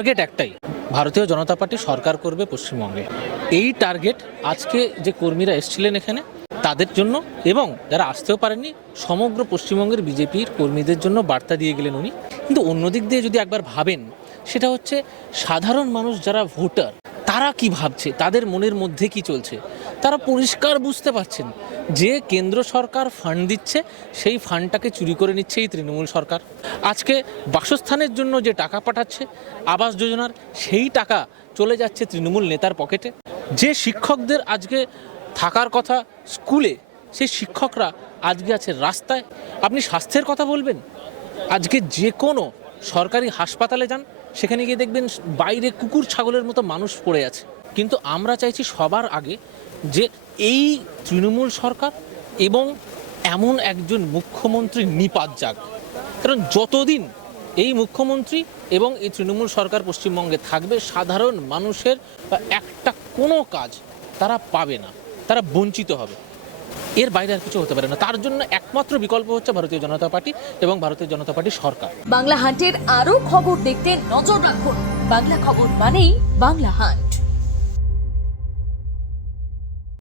Target একটাই, ভারতীয় জনতা party সরকার করবে পশ্চিমবঙ্গে। এই টার্গেট আজকে যে কর্মীরা এসেছিলেন এখানে তাদের জন্য এবং যারা আসতেও পারেননি সমগ্র পশ্চিমবঙ্গের বিজেপির কর্মীদের জন্য বার্তা দিয়ে গেলেন উনি। কিন্তু অন্যদিক দিয়ে যদি একবার ভাবেন, সেটা হচ্ছে সাধারণ মানুষ যারা ভোটার তারা কি ভাবছে, তাদের মনের মধ্যে কি চলছে, তারা পরিষ্কার বুঝতে পারছেন যে কেন্দ্র সরকার ফান্ড দিচ্ছে, সেই ফান্ডটাকে চুরি করে নিচ্ছে এই তৃণমূল সরকার। আজকে বাসস্থানের জন্য যে টাকা পাঠাচ্ছে আবাস যোজনার, সেই টাকা চলে যাচ্ছে তৃণমূল নেতার পকেটে। যে শিক্ষকদের আজকে থাকার কথা স্কুলে, সেই শিক্ষকরা আজকে আছে রাস্তায়। আপনি স্বাস্থ্যের কথা বলবেন, আজকে যে কোনো সরকারি হাসপাতালে যান, সেখানে গিয়ে দেখবেন বাইরে কুকুর ছাগলের মতো মানুষ পড়ে আছে। কিন্তু আমরা চাইছি সবার আগে যে এই তৃণমূল সরকার এবং এমন একজন মুখ্যমন্ত্রী নিপাত যাক, কারণ যতদিন এই মুখ্যমন্ত্রী এবং এই তৃণমূল সরকার পশ্চিমবঙ্গে থাকবে, সাধারণ মানুষের একটা কোনো কাজ তারা পাবে না, তারা বঞ্চিত হবে। এর বাইরে আর কিছু হতে পারে না। তার জন্য একমাত্র বিকল্প হচ্ছে ভারতীয় জনতা পার্টি এবং ভারতীয় জনতা পার্টি সরকার। বাংলা হান্টের আরো খবর দেখতে নজর রাখুন। বাংলা খবর মানেই বাংলা হান্ট।